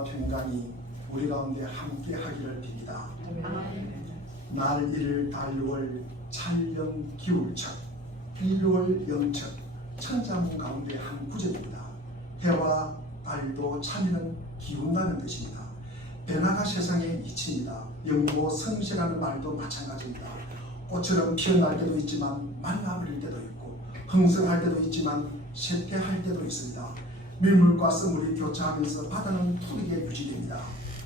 평화와 평강이 우리 가운데 함께 하기를 빕니다. 날 1일 달월 찰령 기울척 일월 영척 천자문 가운데 한 구절입니다. 해와 달도 참이는 기운다는 뜻입니다. 변화가 세상의 이치입니다. 영고 성실하는 말도 마찬가지입니다. 꽃처럼 피어날 때도 있지만 말라버릴 때도 있고 흥성할 때도 있지만 쇠퇴할 때도 있습니다. 밀물과 썰물이 교차하면서 바다는 푸르게 유지됩니다.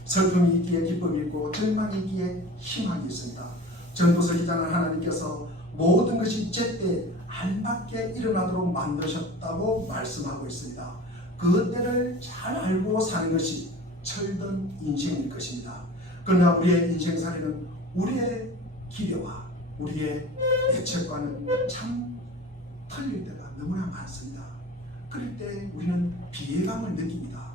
슬픔이 있기에 기쁨이 있고 절망이 있기에 희망이 있습니다. 전도서 2장은 하나님께서 모든 것이 제때 알맞게 일어나도록 만드셨다고 말씀하고 있습니다. 그 때를 잘 알고 사는 것이 철든 인생일 것입니다. 그러나 우리의 인생살이는 우리의 기대와 우리의 예측과는 참 틀릴 때가 너무나 많습니다. 그럴 때 우리는 비애감을 느낍니다.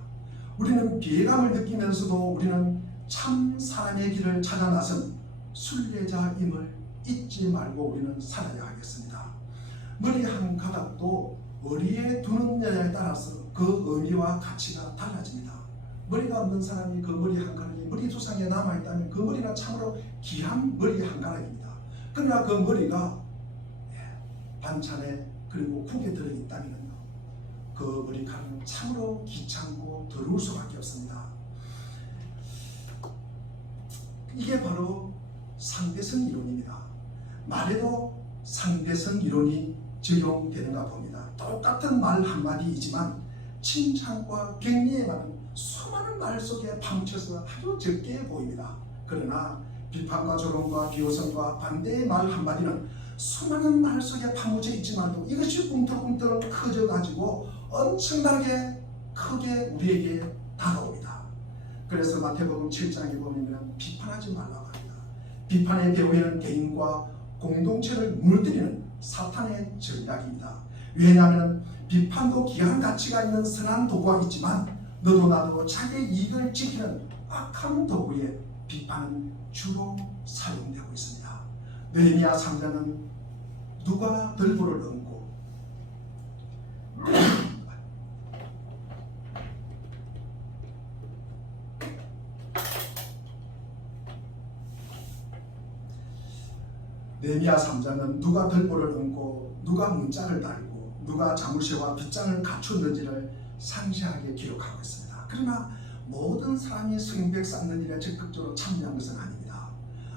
우리는 비애감을 느끼면서도 우리는 참 사랑의 길을 찾아 나선 순례자임을 잊지 말고 우리는 살아야 하겠습니다. 머리 한 가닥도 머리에 두는 여자에 따라서 그 의미와 가치가 달라집니다. 머리가 없는 사람이 그 머리 한 가닥이 머리두상에 남아있다면 그 머리가 참으로 귀한 머리 한 가닥입니다. 그러나 그 머리가 반찬에 그리고 국에 들어있다면 그 머리카락은 참으로 귀찮고 더러울 수밖에 없습니다. 이게 바로 상대성 이론입니다. 말에도 상대성 이론이 적용되는가 봅니다. 똑같은 말 한마디이지만 칭찬과 격려의 말은 수많은 말 속에 파묻혀서 아주 적게 보입니다. 그러나 비판과 조롱과 비호성과 반대의 말 한마디는 수많은 말 속에 파묻혀 있지만도 이것이 꿈틀꿈틀 커져가지고 엄청나게 크게 우리에게 다가옵니다. 그래서 마태복음 7장에 보면 비판하지 말라고 합니다. 비판의 배후에는 개인과 공동체를 무너뜨리는 사탄의 전략입니다. 왜냐하면 비판도 귀한 가치가 있는 선한 도구가 있지만 너도 나도 자기 이익을 지키는 악한 도구에 비판은 주로 사용되고 있습니다. 느헤미야 3장은 누가 들보를 얹고 느헤미야 3장은 누가 들보를 얹고 누가 문자를 달고 누가 자물쇠와 빗장을 갖췄는지를 상세하게 기록하고 있습니다. 그러나 모든 사람이 성백 쌓는 일에 적극적으로 참여한 것은 아닙니다.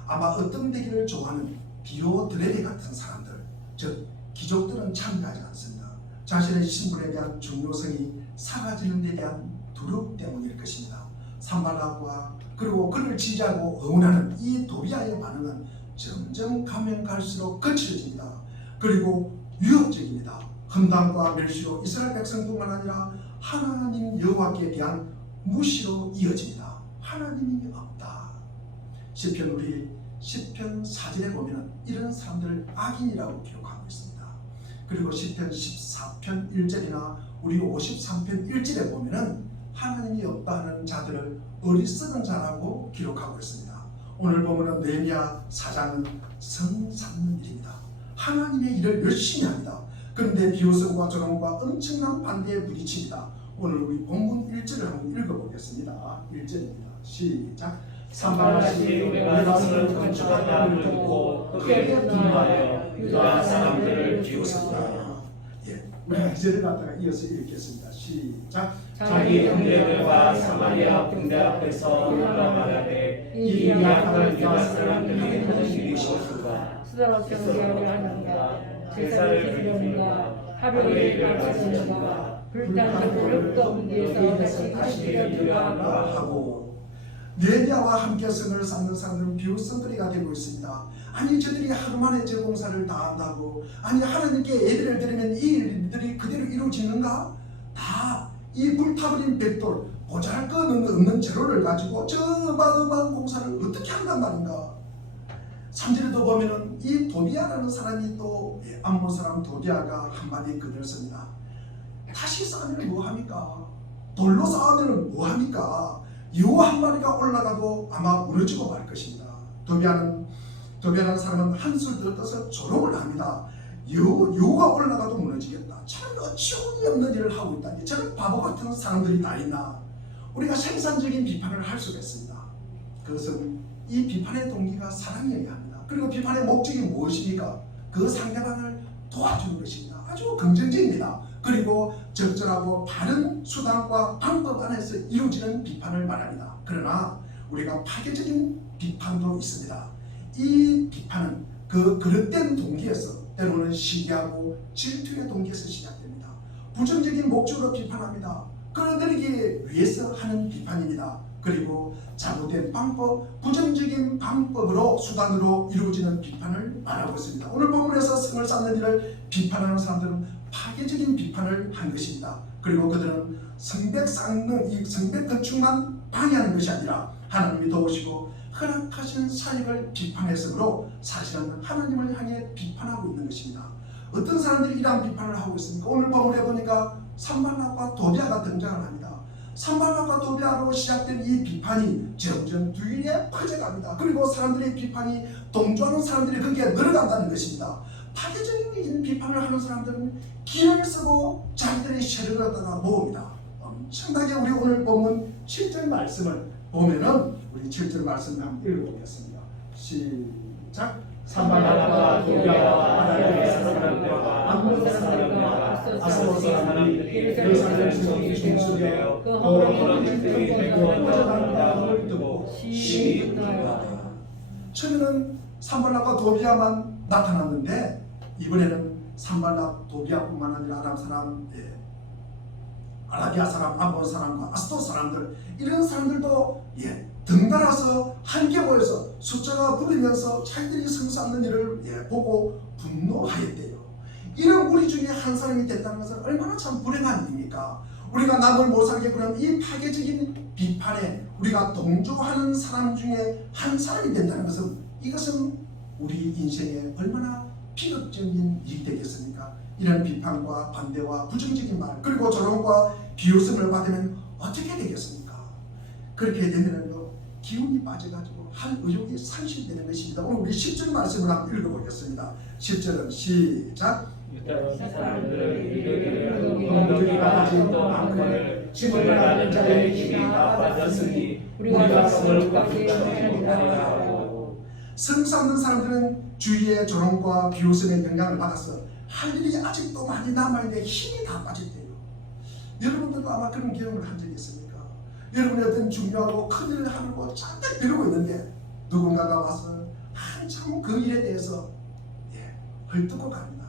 아마 어떤 되기를 좋아하는 디오드레베 같은 사람들, 즉 귀족들은 참여하지 않습니다. 자신의 신분에 대한 중요성이 사라지는 데 대한 두려움 때문일 것입니다. 산발락과 그리고 그를 지지하고 응원하는 이 도비아의 반응은 점점 가면 갈수록 거칠어집니다. 그리고 위협적입니다. 험담과 멸시로 이스라엘 백성뿐만 아니라 하나님 여호와께 대한 무시로 이어집니다. 하나님이 없다. 우리 시편 4절에 보면 이런 사람들을 악인이라고 기록하고 있습니다. 그리고 시편 14편 1절이나 우리 53편 1절에 보면 하나님이 없다 하는 자들을 어리석은 자라고 기록하고 있습니다. 오늘 보면 느헤미야 4장은 성 쌓는 일입니다. 하나님의 일을 열심히 합니다. 그런데 비호성과 조롱과 엄청난 반대에 부딪힙니다. 오늘 우리 본문 1절을 한번 읽어보겠습니다. 1절입니다. 시작. 산발락이 우리가 성을 건축한 땅을 두고 크게 분노하여 유다 사람들을 비웃었다. 예, 2절을 갖다가 이어서 읽겠습니다. 시작. 자기 형제들과 사마리아 군대 앞에서 누가 말하되 이 약한 유다 사람들이 무엇이 무엇인가 수다로 경계를 하는가 제사를 드리는가 하루에 가지는가 불단한 노력도 없는 데서 다시 드리는가 하고 느헤미야와 함께 성을 쌓는 사람들은 비웃음거리가 되고 있습니다. 아니 저들이 하루 만에 저 공사를 다 한다고, 아니 하나님께 예배를 드리면 이 일들이 그대로 이루어지는가? 다 이 불타버린 벽돌 보잘것없는 재료를 가지고 저 어마어마한 공사를 어떻게 한단 말인가? 3절에도 보면은 이 도비아라는 사람이 또 암몬 사람 도비아가 한마디 그대로 씁니다. 다시 쌓으면 뭐합니까? 돌로 쌓으면 뭐합니까? 여우 한 마리가 올라가도 아마 무너지고 말 것입니다. 도비아라는 사람은 한술 들어떠서 조롱을 합니다. 여우가 올라가도 무너지겠다. 저는 어처구니 없는 일을 하고 있다니 저런 바보 같은 사람들이 다 있나? 우리가 생산적인 비판을 할 수가 있습니다. 그것은 이 비판의 동기가 사랑이어야 합니다. 그리고 비판의 목적이 무엇입니까? 그 상대방을 도와주는 것입니다. 아주 긍정적입니다. 그리고 적절하고 바른 수단과 방법 안에서 이루어지는 비판을 말합니다. 그러나 우리가 파괴적인 비판도 있습니다. 이 비판은 그 그릇된 동기에서 때로는 시기하고 질투의 동기에서 시작됩니다. 부정적인 목적으로 비판합니다. 끌어들이기 위해서 하는 비판입니다. 그리고 잘못된 방법, 부정적인 방법으로 수단으로 이루어지는 비판을 말하고 있습니다. 오늘 본문에서 성을 쌓는 일을 비판하는 사람들은 파괴적인 비판을 한 것입니다. 그리고 그들은 성벽 쌓는 이 성벽 건축만 방해하는 것이 아니라 하나님이 도우시고 허락하신 사역을 비판했으므로 사실은 하나님을 향해 비판하고 있는 것입니다. 어떤 사람들이 이러한 비판을 하고 있습니까? 오늘 본문에 보니까 산발락과 도비아가 등장을 합니다. 산발락과 도비아로 시작된 이 비판이 점점 뒤에 퍼져갑니다. 그리고 사람들의 비판이 동조하는 사람들이 거기에 늘어간다는 것입니다. 파괴적인 비판을 하는 사람들은 기를 쓰고 자기들의 세력을 갖다가 모읍니다. 엄청나게 우리 오늘 본문 7절 말씀을 보면은 우리 7절 말씀을 한번 읽어보겠습니다. 시작. 산발락과 도비아와 하나님의 사람들과 암몬 사람들과 아스돗 사람들이 예루살렘 중수되어 거룩한 일들이 되고 퍼져나가는 마음을 두고 심히 분노하다. 처음에는 산발락과 도비아만 나타났는데 이번에는 산발락, 도비아뿐만 아니라 아람 사람, 아라비아 사람, 암몬 사람과 아스돗 사람들 이런 사람들도 등달아서 함께 모여서 숫자가 부리면서 자기들이 성 쌓는 일을 보고 분노하였대요. 이런 우리 중에 한 사람이 됐다는 것은 얼마나 참 불행한 일입니까? 우리가 남을 못 살게 구는 이 파괴적인 비판에 우리가 동조하는 사람 중에 한 사람이 된다는 것은 이것은 우리 인생에 얼마나 비극적인 일이 되겠습니까? 이런 비판과 반대와 부정적인 말 그리고 조롱과 비웃음을 받으면 어떻게 되겠습니까? 그렇게 되면 기운이 빠져가지고 할 의욕이 상실되는 것입니다. 오늘 우리 10절 말씀을 한번 읽어보겠습니다. 10절은 시작. 유다는 사람들을 이르기를 너희가 아직도 많거늘 짐을 가는 자의 힘이 다 빠졌으니 우리가 성을 꽉하지 못하리라 하고. 성 쌓는 사람들은 주위의 조롱과 비웃음의 영향을 받아서 할 일이 아직도 많이 남아있는데 힘이 다 빠졌대요. 여러분들도 아마 그런 경험을 한 적이 있습니까? 여러분이 어떤 중요하고 큰 일을 하려고 잔뜩 미루고 있는데 누군가가 와서 한참 그 일에 대해서 헐뜯고 갑니다.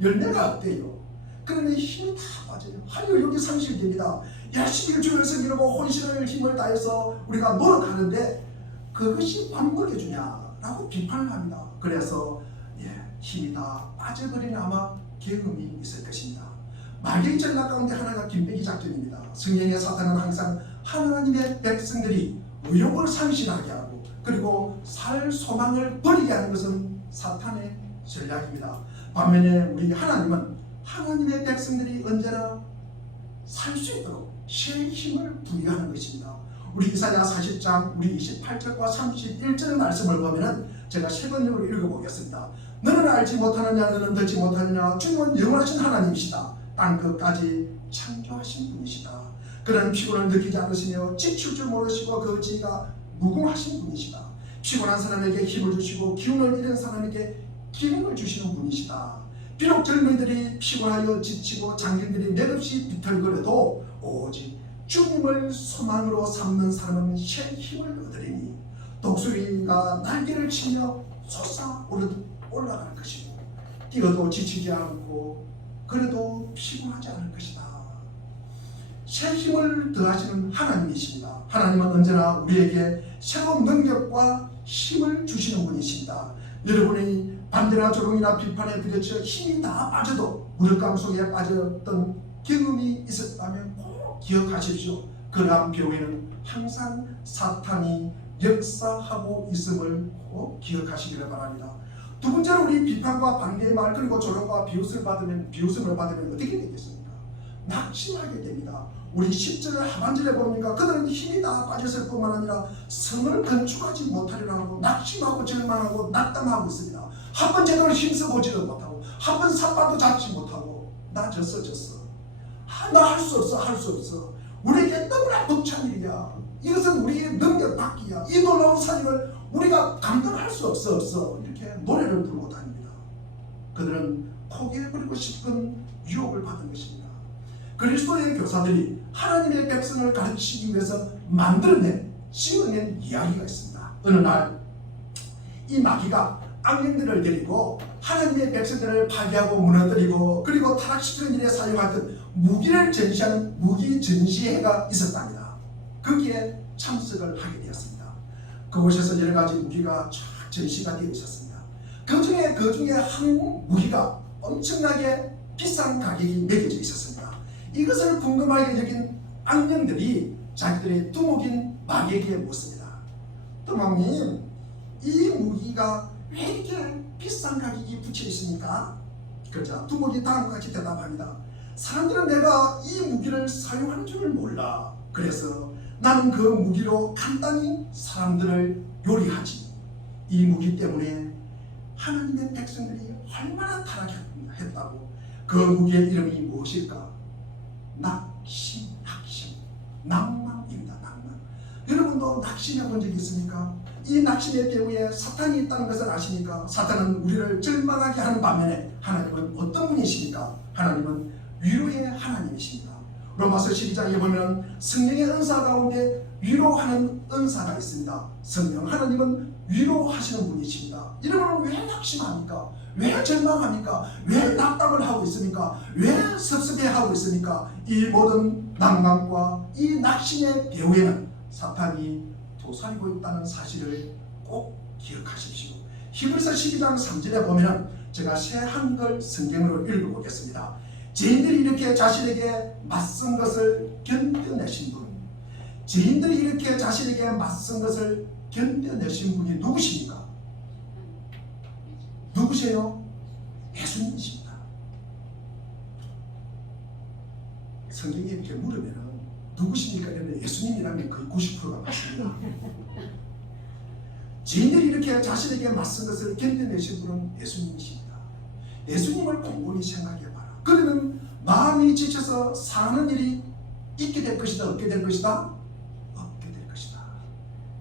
열매가 없대요. 그러니 힘이 다 빠져요. 할 의욕이 상실됩니다. 열심히 주를 섬기려고 혼신을 힘을 다해서 우리가 노력하는데 그것이 밥 먹여주냐라고 비판을 합니다. 그래서 힘이 다 빠져버리는 아마 경험이 있을 것입니다. 마귀의 전략 가운데 하나가 김배기 작전입니다. 성령의 사탄은 항상 하나님의 백성들이 의욕을 상실하게 하고 그리고 살 소망을 버리게 하는 것은 사탄의 전략입니다. 반면에 우리 하나님은 하나님의 백성들이 언제나 살 수 있도록 새 힘을 부여하는 것입니다. 우리 이사야 40장 우리 28절과 31절 말씀을 보면은 제가 세 번역으로 읽어보겠습니다. 너는 알지 못하느냐 너는 듣지 못하느냐 주님은 영원하신 하나님이시다. 땅 끝까지 창조하신 분이시다. 그런 피곤을 느끼지 않으시며 지칠 줄 모르시고 그 지가 무궁하신 분이시다. 피곤한 사람에게 힘을 주시고 기운을 잃은 사람에게 기능을 주시는 분이시다. 비록 젊은이들이 피곤하여 지치고 장년들이 맥없이 비틀거려도 오직 주님을 소망으로 삼는 사람은 새 힘을 얻으리니 독수리가 날개를 치며 솟아올라갈 것이고 뛰어도 지치지 않고 그래도 피곤하지 않을 것이다. 새 힘을 더하시는 하나님이십니다. 하나님은 언제나 우리에게 새로운 능력과 힘을 주시는 분이십니다. 여러분이 반대나 조롱이나 비판에 부딪혀 힘이 다 빠져도 무력감 속에 빠졌던 경험이 있었다면 꼭 기억하십시오. 그러한 교회는 항상 사탄이 역사하고 있음을 꼭 기억하시기를 바랍니다. 두 번째로 우리 비판과 반대의 말 그리고 조롱과 비웃음을 받으면 어떻게 되겠습니까? 낙심하게 됩니다. 우리 10절 하반절에 보니까 그들은 힘이 다 빠졌을 뿐만 아니라 성을 건축하지 못하리라 하고 낙심하고 절망하고 낙담하고 있습니다. 한 번 제대로 힘써보지도 못하고 한 번 삿발도 잡지 못하고 나 졌어. 나 할 수 없어. 우리에게 너무나 벅찬 일이야. 이것은 우리의 능력 밖이야. 이 놀라운 사실을 우리가 감당할 수 없어. 이렇게 노래를 부르고 다닙니다. 그들은 포기해버리고 싶은 유혹을 받은 것입니다. 그리스도의 교사들이 하나님의 백성을 가르치기 위해서 만들어낸 지어낸 이야기가 있습니다. 어느 날 이 마귀가 악령들을 데리고 하나님의 백성들을 파괴하고 무너뜨리고 그리고 타락시키는 일에 사용하던 무기를 전시하는 무기 전시회가 있었답니다. 거기에 참석을 하게 되었습니다. 그곳에서 여러 가지 무기가 쫙 전시가 되어 있었습니다. 그 중에 한 무기가 엄청나게 비싼 가격이 매겨져 있었습니다. 이것을 궁금하게 여긴 악령들이 자기들의 두목인 마귀에게 묻습니다. 두목님, 이 무기가 왜 이렇게 비싼 가격이 붙여 있습니까? 그러자 두목이 다음과 같이 대답합니다. 사람들은 내가 이 무기를 사용하는 줄을 몰라. 그래서 나는 그 무기로 간단히 사람들을 요리하지. 이 무기 때문에 하나님의 백성들이 얼마나 타락했다고. 그 무기의 이름이 무엇일까? 낙심, 낭만입니다. 낭만. 여러분도 낙심해 본 적이 있습니까? 이 낙심의 배후에 사탄이 있다는 것을 아십니까? 사탄은 우리를 절망하게 하는 반면에 하나님은 어떤 분이십니까? 하나님은 위로의 하나님이십니다. 로마서 12장에 보면 성령의 은사 가운데 위로하는 은사가 있습니다. 성령 하나님은 위로하시는 분이십니다. 여러분은 왜 낙심합니까? 왜 절망합니까? 왜 낙담을 하고 있습니까? 왜 섭섭해하고 있습니까? 이 모든 낭만과 이 낙심의 배후에는 사탄이 도사리고 있다는 사실을 꼭 기억하십시오. 히브리서 12장 3절에 보면 제가 새 한글 성경으로 읽어보겠습니다. 죄인들이 이렇게 자신에게 맞선 것을 견뎌내신 분, 죄인들이 이렇게 자신에게 맞선 것을 견뎌내신 분이 누구십니까? 누구세요? 예수님이십니다. 성경이 이렇게 물으면 누구십니까? 이러면 예수님이라면 거의 90%가 맞습니다. 죄인들이 이렇게 자신에게 맞선 것을 견뎌내신 분은 예수님이십니다. 예수님을 곰곰이 생각해봐라. 그러면 마음이 지쳐서 사는 일이 있게 될 것이다, 없게 될 것이다? 없게 될 것이다.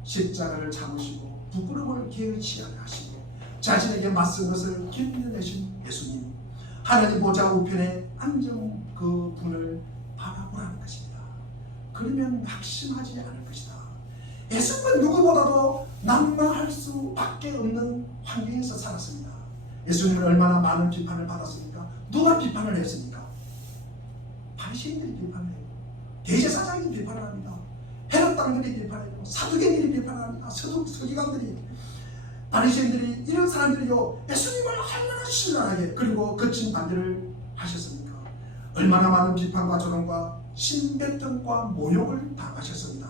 십자가를 참으시고 부끄러움을 게으르지 않으시고 자신에게 맞선 것을 견뎌내신 예수님, 하나님 보좌 우편에 앉은 그 분을 바라보라는 것입니다. 그러면 낙심하지 않을 것이다. 예수님은 누구보다도 난망할 수밖에 없는 환경에서 살았습니다. 예수님은 얼마나 많은 비판을 받았습니까? 누가 비판을 했습니까? 바리새인들이 비판을 해요. 대제사장이 비판을 합니다. 헤롯 당들이 비판해요. 사두개인들이 비판을 합니다. 서기관들이, 바리새인들이, 이런 사람들이요, 예수님을 얼마나 신랄하게 그리고 거친 반대를 하셨습니까? 얼마나 많은 비판과 조롱과 신배통과 모욕을 당하셨습니다.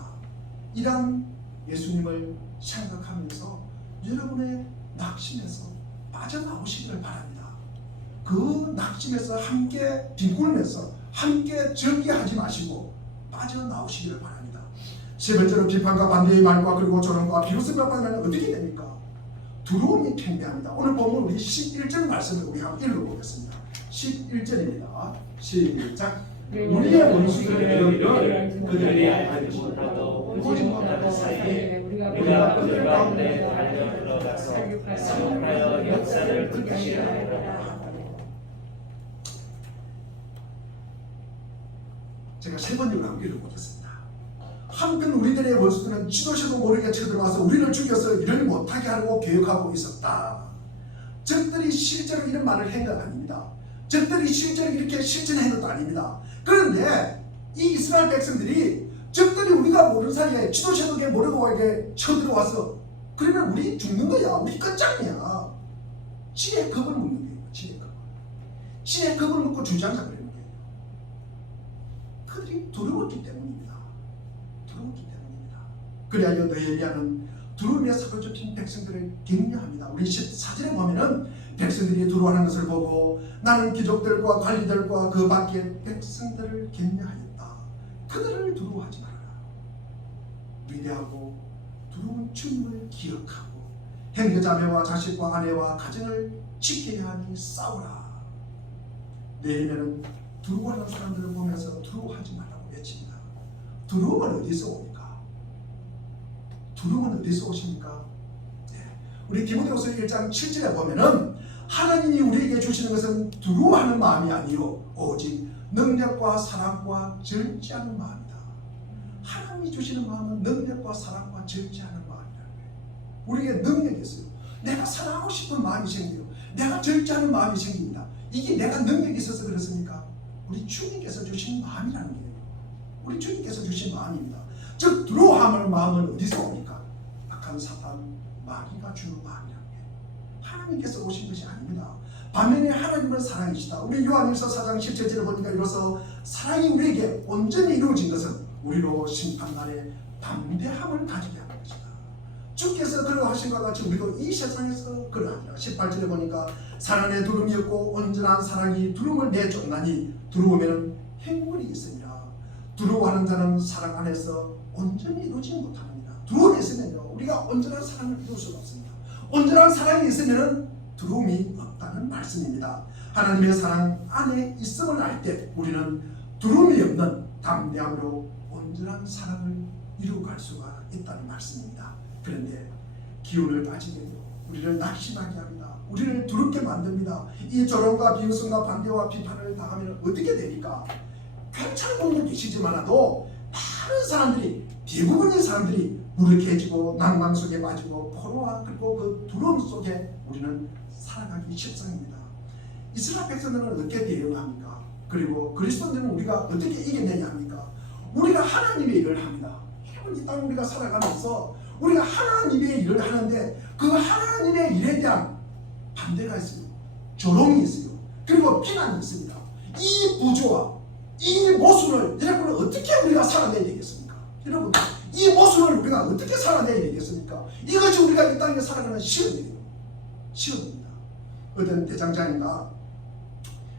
이런 예수님을 생각하면서 여러분의 낙심에서 빠져나오시기를 바랍니다. 그 낙심에서 함께 비굴면서 함께 절개하지 마시고 빠져나오시기를 바랍니다. 세 번째로 비판과 반대의 말과 그리고 조롱과 비웃음을 받으면 어떻게 됩니까? 두려움이 팽배합니다. 오늘 보면 우리 11절 말씀을 우리 한번 읽어보겠습니다. 11절입니다. 시작. 우리의 원수들의 여기를 그들이 알지 못하고 보지 못하는 사이에 우리가 그들 가운데 달려 들어가서 사용하여 역사를 끝이게 하리라. 제가 세 번째로 한번 읽어보겠습니다. 한편 우리들의 원수들은 지도셔도 모르게 쳐들어와서 우리를 죽여서 일을 못하게 하려고 계획하고 있었다. 적들이 실제로 이런 말을 한 건 아닙니다. 적들이 실제로 이렇게 실천한 것도 아닙니다. 그런데 이 이스라엘 백성들이 적들이 우리가 모르는 사이에 지도셔도게 모르고 이렇게 쳐들어와서 그러면 우리 죽는 거야. 우리 끝장이야. 지혜 겁을 먹는 거예요. 지혜 겁을 먹고 주저앉아 버리는 거예요. 그들이 두려웠기 때문입니다. 그래야 느헤미야는 두려움에 사로잡힌 백성들을 격려합니다. 우리 14절에 보면은 백성들이 두려워하는 것을 보고 나는 귀족들과 관리들과 그 밖의 백성들을 격려하였다. 그들을 두려워하지 말아라. 위대하고 두려운 주님을 기억하고 형제자매와 자식과 아내와 가정을 지켜야 하니 싸우라. 느헤미야는 두려워하는 사람들을 보면서 두려워하지 말라고 외칩니다. 두려움은 어디서 옵니까? 두려움은 어디서 오십니까? 네. 우리 디모데후서 1장 7절에 보면은 하나님이 우리에게 주시는 것은 두려워하는 마음이 아니요 오직 능력과 사랑과 절제하는 마음이다. 하나님이 주시는 마음은 능력과 사랑과 절제하는 마음이라는 거예요. 우리에게 능력이 있어요. 내가 사랑하고 싶은 마음이 생겨요. 내가 절제하는 마음이 생깁니다. 이게 내가 능력이 있어서 그렇습니까? 우리 주님께서 주신 마음이라는 거예요. 우리 주님께서 주신 마음입니다. 즉 두려워하는 마음은 어디서 옵니까? 악한 사탄 마귀가 주는 마음이라는 거예요. 하나님께서 오신 것이 아닙니다. 반면에 하나님은 사랑이시다. 우리 요한일서 4장 17절에 보니까 이로써 사랑이 우리에게 온전히 이루어진 것은 우리로 심판날에 담대함을 가지게 하는 것이다. 주께서 그러하신 것 같이 우리도 이 세상에서 그러하니라. 18절에 보니까 사랑에 두려움이 없고 온전한 사랑이 두려움을 내쫓나니 두려움에는 행물이 있습니다. 두려워하는 자는 사랑 안에서 온전히 이루지 못합니다. 두려움이 있으면요 우리가 온전한 사랑을 이룰 수가 없습니다. 온전한 사랑이 있으면 두려움이 없다는 말씀입니다. 하나님의 사랑 안에 있음을 알 때 우리는 두려움이 없는 담대함으로 온전한 사랑을 이루어갈 수가 있다는 말씀입니다. 그런데 기운을 빠지면요 우리를 낙심하게 합니다. 우리를 두렵게 만듭니다. 이 조롱과 비웃음과 반대와 비판을 당하면 어떻게 되니까? 괜찮은 분도 계시지만도 다른 사람들이 대부분의 사람들이 무력해지고 낭만 속에 빠지고 포로와 그리고 그 두려움 속에 우리는 살아가기 십상입니다. 이스라엘 백성들은 어떻게 대응합니까? 그리고 그리스도인들은 우리가 어떻게 이겨내야 합니까? 우리가 하나님의 일을 합니다. 이 땅 우리가 살아가면서 우리가 하나님의 일을 하는데 그 하나님의 일에 대한 반대가 있어요. 조롱이 있어요. 그리고 비난이 있습니다. 이 부조와 이 모순을 여러분은 어떻게 우리가 살아내야 되겠습니까? 여러분 이 모순을 우리가 어떻게 살아내야 되겠습니까? 이것이 우리가 이 땅에 살아가는 시험이에요. 시험입니다. 어떤 대장장이가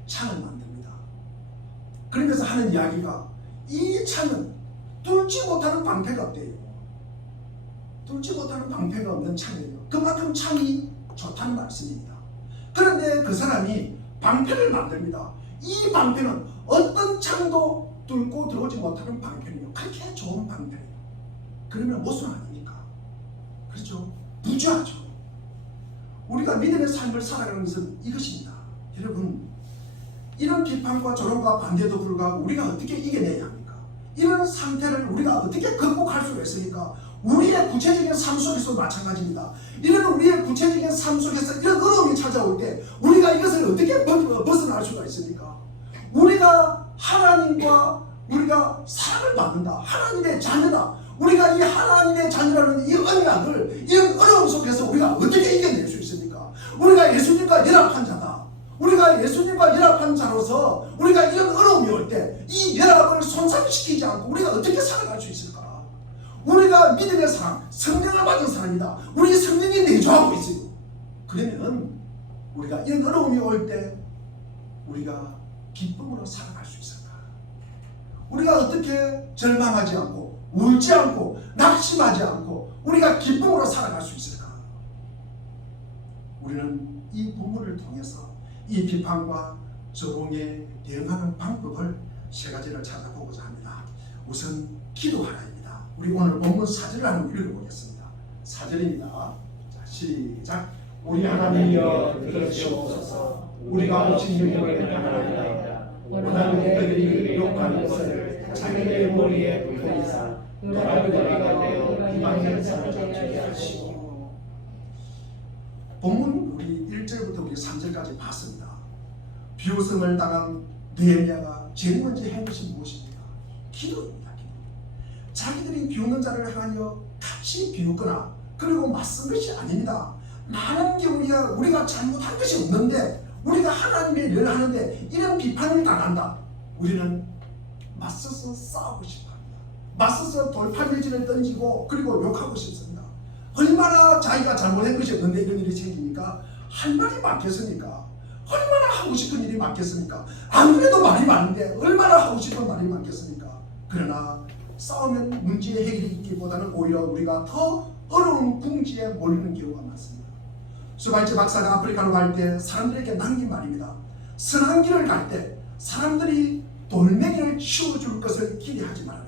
창을 만듭니다. 그러면서 하는 이야기가 이 창은 뚫지 못하는 방패가 없대요. 뚫지 못하는 방패가 없는 창이에요. 그만큼 창이 좋다는 말씀입니다. 그런데 그 사람이 방패를 만듭니다. 이 방패는 어떤 창도 뚫고 들어오지 못하는 방패예요. 그렇게 좋은 방패예요. 그러면 모순 아닙니까? 그렇죠? 부주하죠. 우리가 믿음의 삶을 살아가는 것은 이것입니다. 여러분 이런 비판과 조롱과 반대도 불구하고 우리가 어떻게 이겨내야 합니까? 이런 상태를 우리가 어떻게 극복할 수가 있습니까? 우리의 구체적인 삶 속에서 마찬가지입니다. 이런 우리의 구체적인 삶 속에서 이런 어려움이 찾아올 때 우리가 이것을 어떻게 벗어날 수가 있습니까? 우리가 하나님과 우리가 사랑을 받는다. 하나님의 자녀다. 우리가 이 하나님의 자녀라는 이 언약을 이런 어려움 속에서 우리가 어떻게 이겨낼 수 있습니까? 우리가 예수님과 연합한 자다. 우리가 예수님과 연합한 자로서 우리가 이런 어려움이 올 때 이 연합을 손상시키지 않고 우리가 어떻게 살아갈 수 있을까? 우리가 믿음의 사람, 성령을 받은 사람이다. 우리 성령이 내주하고 있어요. 그러면 우리가 이런 어려움이 올 때 우리가 기쁨으로 살아갈 수 있을까? 우리가 어떻게 절망하지 않고 울지 않고 낙심하지 않고 우리가 기쁨으로 살아갈 수 있을까? 우리는 이 본문을 통해서 이 비판과 조롱에 대응하는 방법을 세 가지를 찾아보고자 합니다. 우선 기도하라입니다. 우리 오늘 본문 4절을 한번 읽어보겠습니다. 4절입니다. 자, 시작. 우리 하나님이여 들으시옵소서. 우리가 오직 능력을 하나이다. 원하는 그들이 욕하는 것을 자기의 머리에 불리사 너라그들이가 되어 이방의 사람을 잡게 하시고. 본문 우리 1절부터 우리 3절까지 봤습니다. 비웃음을 당한 느헤미야가 제일 먼저 한 것이 무엇입니까? 기도입니다. 기도. 자기들이 비웃는 자를 향하여 같이 비웃거나 그리고 맞선 것이 아닙니다. 많은 경우에 우리가 잘못한 것이 없는데 우리가 하나님의 일을 하는데 이런 비판을 당한다. 우리는 맞서서 싸우고 싶어합니다. 맞서서 돌팔매질을 던지고 그리고 욕하고 싶습니다. 얼마나 자기가 잘못한 것이 없는데 이런 일이 생기니까 할 말이 많겠습니까? 얼마나 하고 싶은 일이 많겠습니까? 안 그래도 말이 많은데 얼마나 하고 싶은 말이 많겠습니까? 그러나 싸우면 문제의 해결이 있기보다는 오히려 우리가 더 어려운 궁지에 몰리는 경우가 많습니다. 수발츠 박사가 아프리카로 갈 때 사람들에게 남긴 말입니다. 선한 길을 갈 때 사람들이 돌멩이를 치워줄 것을 기대하지 말아라.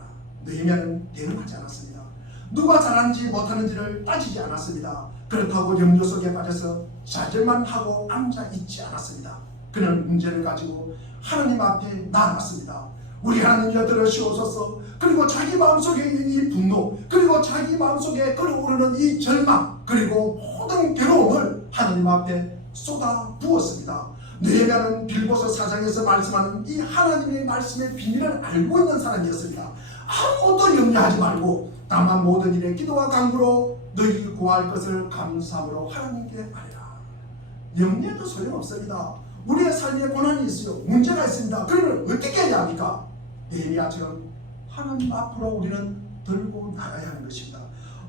느헤미야는 대응하지 않았습니다. 누가 잘하는지 못하는지를 따지지 않았습니다. 그렇다고 염려 속에 빠져서 좌절만 하고 앉아있지 않았습니다. 그는 문제를 가지고 하나님 앞에 나아갔습니다. 우리 하나님이여 들으시옵소서. 그리고 자기 마음속에 있는 이 분노, 그리고 자기 마음속에 끓어오르는 이 절망, 그리고 모든 괴로움을 하나님 앞에 쏟아 부었습니다. 느헤미야는 빌보서 4장에서 말씀하는 이 하나님의 말씀의 비밀을 알고 있는 사람이었습니다. 아무것도 염려하지 말고 다만 모든 일에 기도와 간구로 너희 구할 것을 감사함으로 하나님께 아뢰라. 염려해도 소용없습니다. 우리의 삶에 고난이 있어요. 문제가 있습니다. 그러면 어떻게 해야 합니까? 느헤미야처럼 하나님 앞으로 우리는 들고 나가야 하는 것입니다.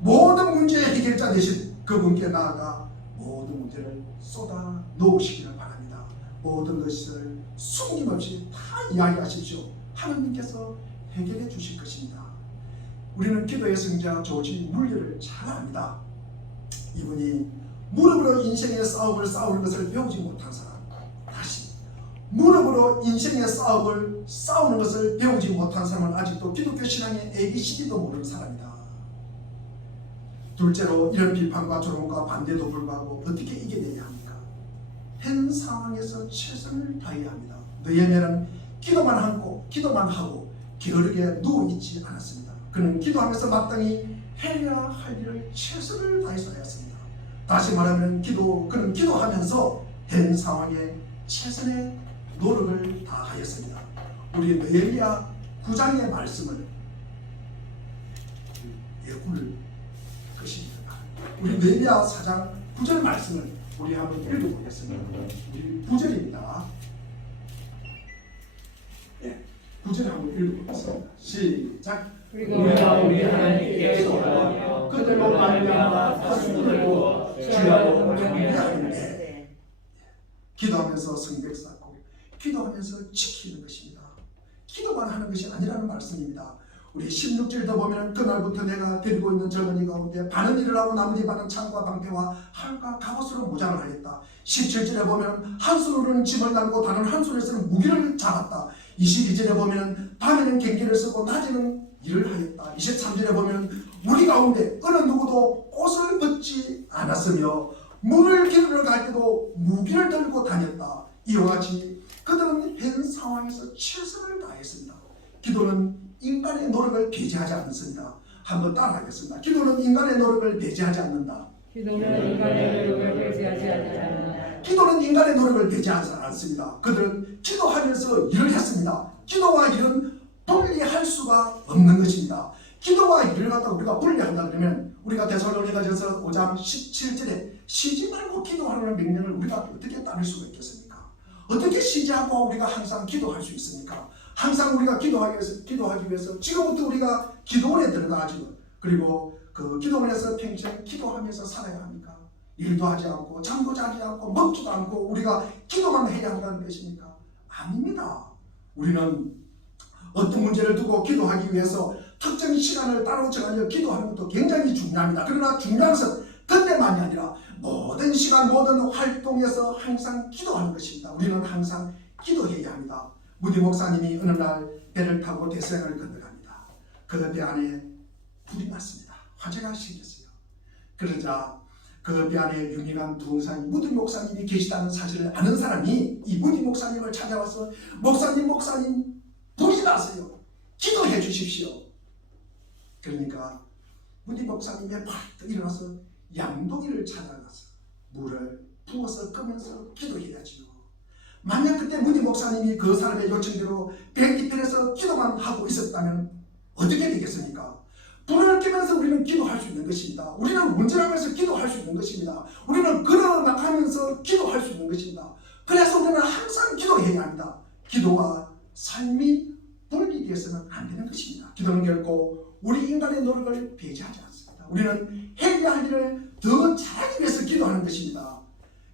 모든 문제의 해결자 되신 그분께 나아가 모든 문제를 쏟아 놓으시기를 바랍니다. 모든 것을 숨김없이 다 이야기하십시오. 하나님께서 해결해 주실 것입니다. 우리는 기도의 승자 조지 물리를 잘 압니다. 이분이 무릎으로 인생의 싸움을 싸우는 것을 배우지 못한 사람, 다시 무릎으로 인생의 싸움을 싸우는 것을 배우지 못한 사람은 아직도 기독교 신앙의 ABCD도 모르는 사람이다. 둘째로 이런 비판과 조롱과 반대도 불구하고 어떻게 이겨내야 합니까? 현 상황에서 최선을 다해야 합니다. 느헤미야는 기도만 하고 게으르게 누워있지 않았습니다. 그는 기도하면서 마땅히 해야 할 일을 최선을 다해서 하였습니다. 다시 말하면 그는 기도하면서 현 상황에 최선의 노력을 다하였습니다. 우리 느헤미야 9장의 말씀을 예꿀 것입니다. 우리 느헤미야 4장 9절 말씀을 우리 한번 읽어보겠습니다. 우리 9절입니다. 9절 한번 읽어보겠습니다. 시작. 우리가 우리 하나님께 기도하며 그들로 말미암아 가슴을 들고 주야로 경배하는데, 기도하면서 성백 쌓고 기도하면서 지키는 것입니다. 기도만 하는 것이 아니라는 말씀입니다. 우리 16절도 보면 그날부터 내가 데리고 있는 젊은이 가운데 반은 일을 하고 나머지 반은 창과 방패와 활과 갑옷으로 무장을 하였다. 17절에 보면 한 손으로는 짐을 달고 다른 한 손에서는 무기를 잡았다. 22절에 보면 밤에는 경계를 쓰고 낮에는 일을 하였다. 23절에 보면 우리 가운데 어느 누구도 옷을 벗지 않았으며 물을 기르러 갈 때도 무기를 들고 다녔다. 이와 같이 그들은 현 상황에서 최선을 다했습니다. 기도는 인간의 노력을 배제하지 않습니다. 한번 따라하겠습니다. 기도는 인간의 노력을 배제하지 않는다. 기도는 인간의 노력을 배제하지 않는다. 기도는 인간의 노력을 배제하지 않습니다. 그들은 기도하면서 일을 했습니다. 기도와 일은 분리할 수가 없는 것입니다. 기도와 일을 갖다 우리가 분리한다 그러면 우리가 데살로니가전서 5장 17절에 쉬지 말고 기도하라는 명령을 우리가 어떻게 따를 수가 있겠습니까? 어떻게 쉬지 않고 우리가 항상 기도할 수 있습니까? 항상 우리가 기도하기 위해서 지금부터 우리가 기도원에 들어가가지고 그리고 그 기도원에서 평생 기도하면서 살아야 합니까? 일도 하지 않고 잠도 자지 않고 먹지도 않고 우리가 기도만 해야 한다는 것입니까? 아닙니다. 우리는 어떤 문제를 두고 기도하기 위해서 특정 시간을 따로 정하여 기도하는 것도 굉장히 중요합니다. 그러나 중요한 것은 그때만이 아니라 모든 시간 모든 활동에서 항상 기도하는 것입니다. 우리는 항상 기도해야 합니다. 무디 목사님이 어느 날 배를 타고 대서양을 건너갑니다. 그 배 안에 불이 났습니다. 화재가 생겼어요. 그러자 그 배 안에 유명한 두흥사님 무디 목사님이 계시다는 사실을 아는 사람이 이 무디 목사님을 찾아와서 목사님 불이 났어요. 기도해 주십시오. 그러니까 무디 목사님이 벌떡 일어나서 양동이를 찾아가서 물을 부어서 끄면서 기도해야지요. 만약 그때 무디 목사님이 그 사람의 요청대로 배 뒤편에서 기도만 하고 있었다면 어떻게 되겠습니까? 불을 켜면서 우리는 기도할 수 있는 것입니다. 우리는 운전하면서 기도할 수 있는 것입니다. 우리는 걸어나가면서 기도할 수 있는 것입니다. 그래서 우리는 항상 기도해야 합니다. 기도와 삶이 분리되어서는 안 되는 것입니다. 기도는 결코 우리 인간의 노력을 배제하지 않습니다. 우리는 해야 할 일을 더 잘하기 위해서 기도하는 것입니다.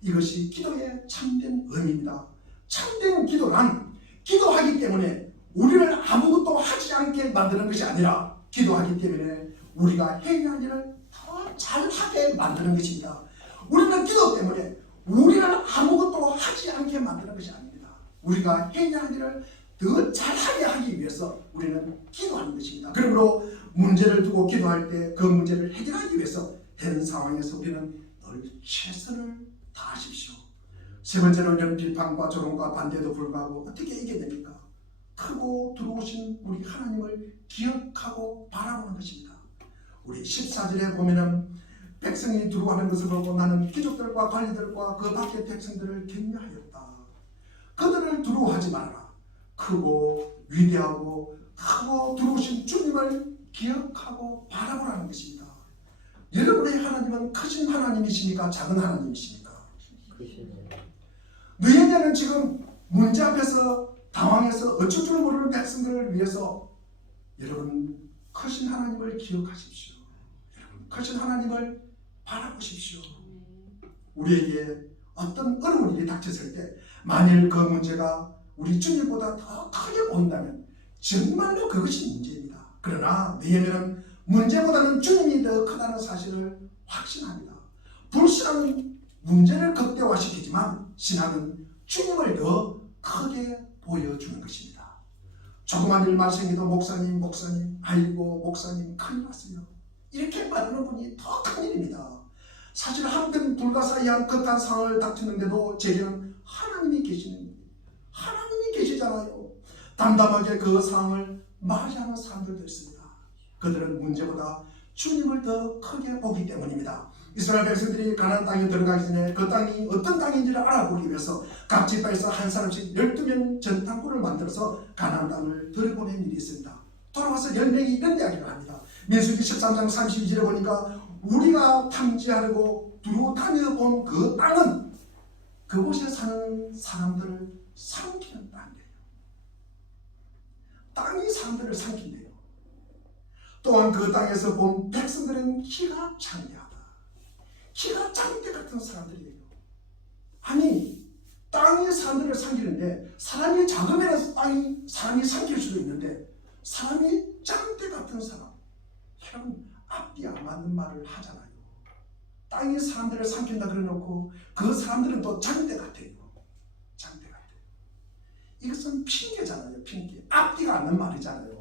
이것이 기도의 참된 의미입니다. 참된 기도란 기도하기 때문에 우리를 아무것도 하지 않게 만드는 것이 아니라 기도하기 때문에 우리가 해야 할 일을 더 잘하게 만드는 것입니다. 우리는 기도 때문에 우리를 아무것도 하지 않게 만드는 것이 아닙니다. 우리가 해야 할 일을 더 잘하게 하기 위해서 우리는 기도하는 것입니다. 그러므로 문제를 두고 기도할 때 그 문제를 해결하기 위해서 현 상황에서 우리는 늘 최선을 다하십시오. 세 번째로 이런 비판과 조롱과 반대에도 불구하고 어떻게 이겨냅니까? 크고 들어오신 우리 하나님을 기억하고 바라보는 것입니다. 우리 14절에 보면은 백성이 들어가는 것을 보고 나는 귀족들과 관리들과 그 밖의 백성들을 격려하였다. 그들을 두려워하지 말아라. 크고 위대하고 크고 들어오신 주님을 기억하고 바라보라는 것입니다. 여러분의 하나님은 크신 하나님이십니까? 작은 하나님이십니까? 느헤미야는 지금 문제 앞에서 당황해서 어쩔 줄 모르는 백성들을 위해서 여러분 크신 하나님을 기억하십시오. 여러분 크신 하나님을 바라보십시오. 우리에게 어떤 어려운 일이 닥쳤을 때 만일 그 문제가 우리 주님보다 더 크게 보인다면 정말로 그것이 문제입니다. 그러나 느헤미야는 문제보다는 주님이 더 크다는 사실을 확신합니다. 불신앙은 문제를 극대화시키지만 신앙은 주님을 더 크게 보여주는 것입니다. 조그만 일만 생기도 목사님 아이고 목사님 큰일 났어요. 이렇게 말하는 분이 더 큰일입니다. 사실 한편 불가사의한 극한 상황을 닥치는데도 제게는 하나님이 계시는 거예요. 하나님이 계시잖아요. 담담하게 그 상황을 맞이하는 사람들도 있습니다. 그들은 문제보다 주님을 더 크게 보기 때문입니다. 이스라엘 백성들이 가나안 땅에 들어가기 전에 그 땅이 어떤 땅인지를 알아보기 위해서 각 지파에서 한 사람씩 12명 전당꾼을 만들어서 가나안 땅을 들여보낸 일이 있습니다. 돌아와서 10명이 이런 이야기를 합니다. 민수기 13장 32절에 보니까 우리가 탐지하려고 두루 다녀본 그 땅은 그곳에 사는 사람들을 삼키는 땅이에요. 땅이 사람들을 삼킨대요. 또한 그 땅에서 본 백성들은 키가 장대하다. 키가 장대 같은 사람들이에요. 아니 땅이 사람들을 삼키는데 사람이 작으면 사람이 삼킬 수도 있는데 사람이 장대 같은 사람, 여러분 앞뒤 안 맞는 말을 하잖아요. 땅이 사람들을 삼킨다 그래놓고 그 사람들은 또 장대 같아요. 장대 같아요. 이것은 핑계잖아요. 핑계. 앞뒤가 안 맞는 말이잖아요.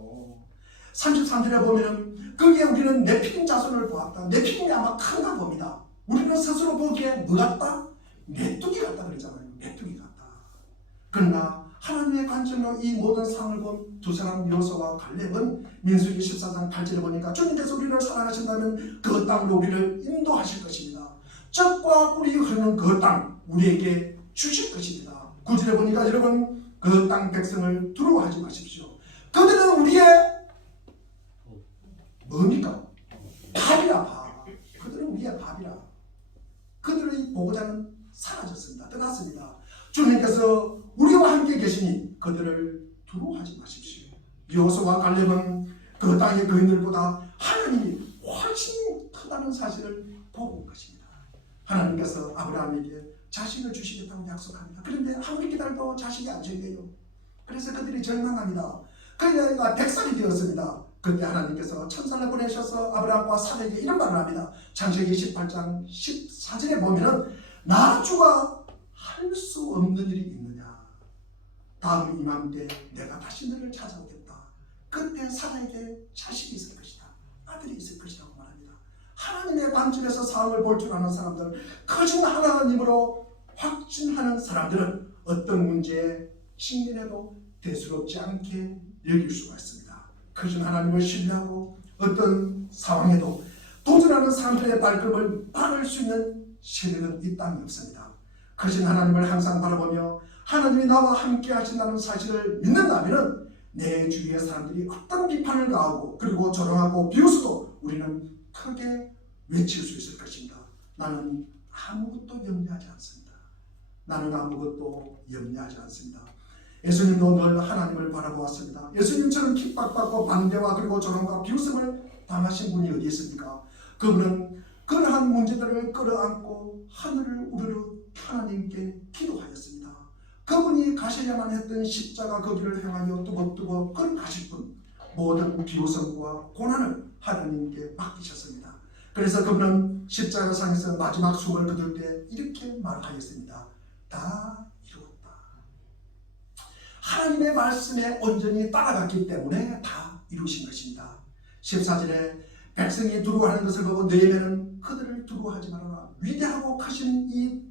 33절에 보면은 거기에 우리는 네피림 자손을 보았다. 네피림이 아마 큰가 봅니다. 우리는 스스로 보기에 뭐 같다? 메뚜기 같다 그러잖아요. 메뚜기 같다. 그러나 하나님의 관점으로 이 모든 상을 본 두 사람 여호수아와 갈렙은 민수기 14장 8절에 보니까 주님께서 우리를 사랑하신다면 그 땅으로 우리를 인도하실 것입니다. 젖과 꿀이 흐르는 그 땅 우리에게 주실 것입니다. 9절에 보니까 여러분 그 땅 백성을 두려워하지 마십시오. 그들은 우리의 뭡니까? 밥이라 밥. 그들은 우리의 밥이라. 그들의 보고자는 사라졌습니다. 떠났습니다. 주님께서 우리와 함께 계시니 그들을 두려워하지 마십시오. 여호수아와 갈렙은 그 땅의 거인들보다 하나님이 훨씬 크다는 사실을 보고 온 것입니다. 하나님께서 아브라함에게 자식을 주시겠다고 약속합니다. 그런데 아무리 기다려도 자식이 안 생겨요. 그래서 그들이 절망합니다. 그러니까 100살이 되었습니다. 그때 하나님께서 천사를 보내셔서 아브라함과 사라에게 이런 말을 합니다. 창세기 28장 14절에 보면은 나 주가 할 수 없는 일이 있느냐. 다음 이맘때 내가 다시 너를 찾아오겠다. 그때 사라에게 자식이 있을 것이다. 아들이 있을 것이라고 말합니다. 하나님의 관점에서 상황을 볼 줄 아는 사람들, 크신 하나님으로 확신하는 사람들은 어떤 문제에 직면해도 대수롭지 않게 여길 수가 있습니다. 크신 하나님을 신뢰하고 어떤 상황에도 도전하는 사람들의 발걸음을 막을 수 있는 세력은 이 땅에 없습니다. 크신 하나님을 항상 바라보며 하나님이 나와 함께 하신다는 사실을 믿는다면 내 주위의 사람들이 어떤 비판을 가하고 그리고 조롱하고 비웃어도 우리는 크게 외칠 수 있을 것입니다. 나는 아무것도 염려하지 않습니다. 나는 아무것도 염려하지 않습니다. 예수님도 늘 하나님을 바라보았습니다. 예수님처럼 핍박받고 반대와 그리고 조롱과 비웃음을 당하신 분이 어디 있습니까? 그분은 그러한 문제들을 끌어안고 하늘을 우러러 하나님께 기도하였습니다. 그분이 가셔야만 했던 십자가 그 길을 향하여 뚜벅뚜벅 걸어가실 분, 모든 비웃음과 고난을 하나님께 맡기셨습니다. 그래서 그분은 십자가상에서 마지막 숨을 거둘 때 이렇게 말하였습니다. 다 이루었다. 하나님의 말씀에 온전히 따라갔기 때문에 다 이루신 것입니다. 14절에 백성이 두려워하는 것을 보고 느헤미야는 그들을 두려워하지 말아라. 위대하고 크신 이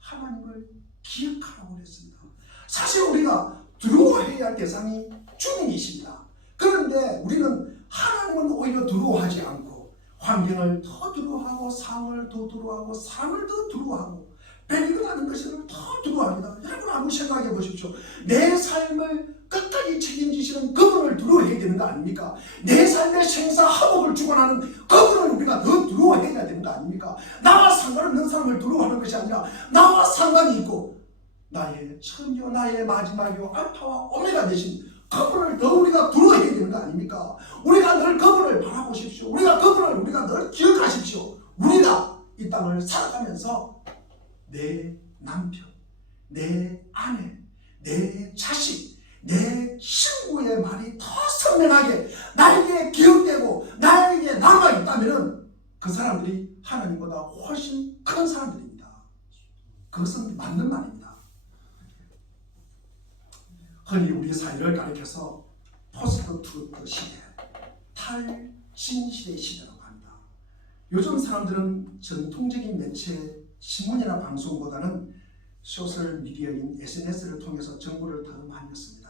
하나님을 기억하라고 했습니다. 사실 우리가 두려워해야 할 대상이 주님이십니다. 그런데 우리는 하나님은 오히려 두려워하지 않고 환경을 더 두려워하고 상황을 더 두려워하고 사람을 더 두려워하고 베리그라는 것을 더 두려워합니다. 여러분 한번 생각해 보십시오. 내 삶을 끝까지 책임지시는 그분을 두려워해야 되는 거 아닙니까? 내 삶의 생사화복을 주관하는 그분을 우리가 더 두려워해야 되는 거 아닙니까? 나와 상관없는 사람을 두려워하는 것이 아니라 나와 상관이 있고 나의 처음이요 나의 마지막이요 알파와 오메가 되신 그분을 더 우리가 두려워해야 되는 거 아닙니까? 우리가 늘 그분을 바라보십시오. 우리가 그분을 우리가 늘 기억하십시오. 우리가 이 땅을 살아가면서 내 남편, 내 아내, 내 자식, 내 친구의 말이 더 선명하게 나에게 기억되고 나에게 남아있다면 그 사람들이 하나님보다 훨씬 큰 사람들입니다. 그것은 맞는 말입니다. 흔히 우리 사회를 가리켜서 포스트 트루트 시대, 탈진시대 시대라고 합니다. 요즘 사람들은 전통적인 매체, 신문이나 방송보다는 소셜미디어인 SNS를 통해서 정보를 더 많이 얻습니다.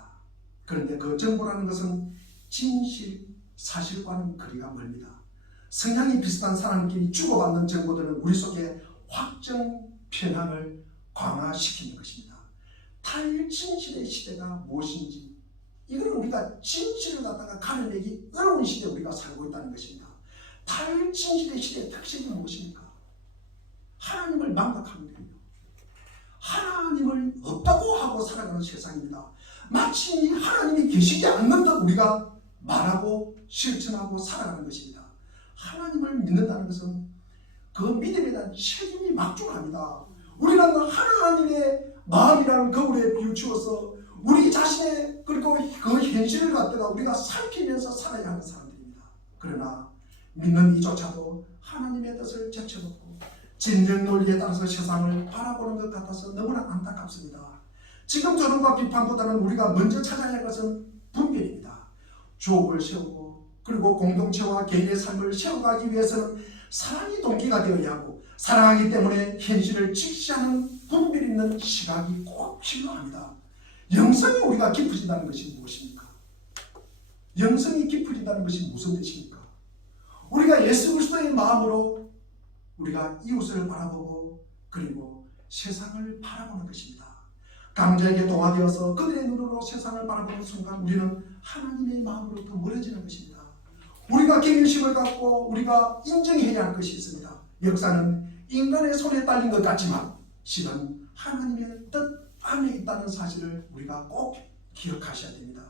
그런데 그 정보라는 것은 진실, 사실과는 거리가 멀습니다. 성향이 비슷한 사람끼리 주고받는 정보들은 우리 속에 확정 편향을 강화시키는 것입니다. 탈진실의 시대가 무엇인지 이건 우리가 진실을 갖다가 가려내기 어려운 시대에 우리가 살고 있다는 것입니다. 탈진실의 시대의 특징이 무엇입니까? 하나님을 망각하는 거예요. 하나님을 없다고 하고 살아가는 세상입니다. 마치 이 하나님이 계시지 않는 듯 우리가 말하고 실천하고 살아가는 것입니다. 하나님을 믿는다는 것은 그 믿음에 대한 책임이 막중합니다. 우리는 하나님의 마음이라는 거울에 비추어서 우리 자신의 그리고 그 현실을 갖다가 우리가 살피면서 살아야 하는 사람들입니다. 그러나 믿는 이조차도 하나님의 뜻을 제쳐놓고 진정 논리에 따라서 세상을 바라보는 것 같아서 너무나 안타깝습니다. 지금 조롱과 비판보다는 우리가 먼저 찾아야 할 것은 분별입니다. 조업을 세우고 그리고 공동체와 개인의 삶을 세워가기 위해서는 사랑이 동기가 되어야 하고 사랑하기 때문에 현실을 직시하는 분별 있는 시각이 꼭 필요합니다. 영성이 우리가 깊어진다는 것이 무엇입니까? 영성이 깊어진다는 것이 무슨 뜻입니까? 우리가 예수 그리스도의 마음으로 우리가 이웃을 바라보고 그리고 세상을 바라보는 것입니다. 강자에게 동화되어서 그들의 눈으로 세상을 바라보는 순간 우리는 하나님의 마음으로부터 멀어지는 것입니다. 우리가 경외심을 갖고 우리가 인정해야 할 것이 있습니다. 역사는 인간의 손에 딸린 것 같지만 실은 하나님의 뜻 안에 있다는 사실을 우리가 꼭 기억하셔야 됩니다.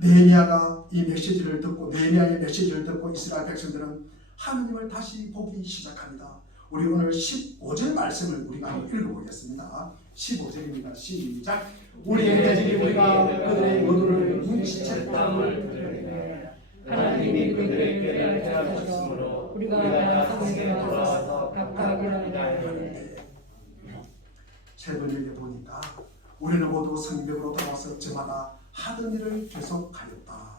느헤미야가 이 메시지를 듣고 느헤미야의 메시지를 듣고 이스라엘 백성들은 하나님을 다시 보기 시작합니다. 우리 오늘 15절 말씀을 우리가 한번 읽어보겠습니다. 15절입니다. 시작. 우리 형제들이 우리가 그들의 의도를 눈치챘다함을 들으니 하나님이 그들에게 대하셨으므로 우리가 성경에 돌아와서 각각 일하리라. 세 번째 보니까 우리는 모두 성벽으로 돌아와서 저마다 하던 일을 계속하였다.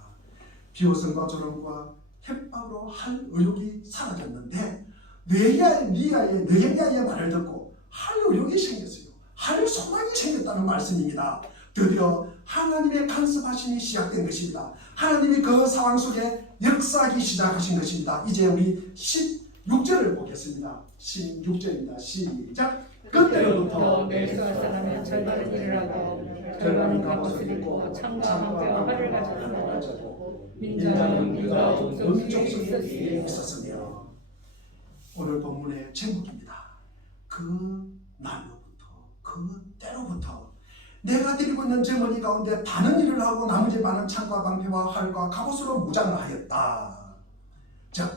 비호성과 조롱과 협박으로 할 의욕이 사라졌는데 느헤미야의 말을 듣고 할 의욕이 생겼어요. 할 소망이 생겼다는 말씀입니다. 드디어 하나님의 간섭하심이 시작된 것입니다. 하나님이 그 상황 속에 역사하기 시작하신 것입니다. 이제 우리 16절을 보겠습니다. 16절입니다. 시작. 그때로부터 내수할 사람은 절반은 일을 하고 절반은 갑옷을 입고 창과 함께와 활을 가졌고 민자는 유다 족속이 있었으며 오늘 본문의 제목입니다. 그 날로부터 그 때로부터 내가 드리고 있는 젊은이 가운데 다른 일을 하고 나머지 많은 창과 방패와 활과 갑옷으로 무장을 하였다. 즉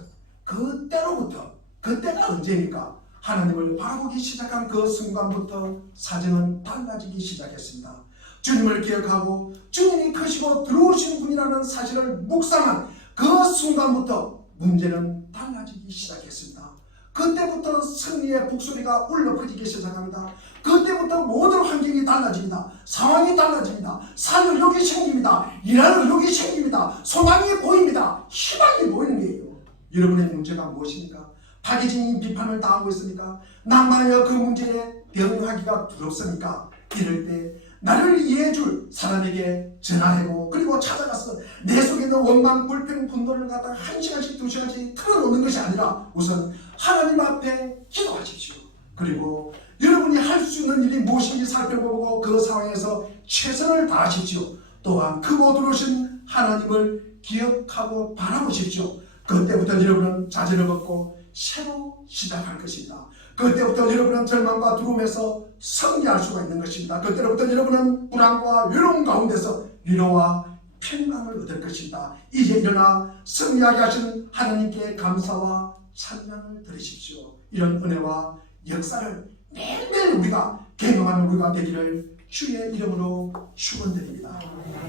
그때로부터 그때가 언제입니까? 하나님을 바라보기 시작한 그 순간부터 사정은 달라지기 시작했습니다. 주님을 기억하고 주님이 크시고 들어오신 분이라는 사실을 묵상한 그 순간부터 문제는 달라지기 시작했습니다. 그때부터 승리의 북소리가 울려 퍼지기 시작합니다. 그때부터 모든 환경이 달라집니다. 상황이 달라집니다. 살 의욕이 생깁니다. 일할 의욕이 생깁니다. 소망이 보입니다. 희망이 보이는 거예요. 여러분의 문제가 무엇입니까? 파괴적인 비판을 당하고 있습니까? 낭만하여 그 문제에 대응하기가 두렵습니까? 이럴 때 나를 이해해줄 사람에게 전화하고 그리고 찾아가서 내 속에 있는 원망, 불평, 분노를 갖다가 1시간씩 2시간씩 틀어놓는 것이 아니라 우선 하나님 앞에 기도하십시오. 그리고 여러분이 할 수 있는 일이 무엇인지 살펴보고 그 상황에서 최선을 다하십시오. 또한 크고 두르신 하나님을 기억하고 바라보십시오. 그때부터 여러분은 자질을 얻고 새로 시작할 것입니다. 그때부터 여러분은 절망과 두려움에서 승리할 수가 있는 것입니다. 그때부터 여러분은 불안과 외로움 가운데서 위로와 평강을 얻을 것입니다. 이제 일어나 승리하게 하신 하나님께 감사와 찬양을 드리십시오. 이런 은혜와 역사를 매일매일 우리가 경험하는 우리가 되기를 주의 이름으로 축원드립니다.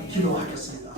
기도하겠습니다.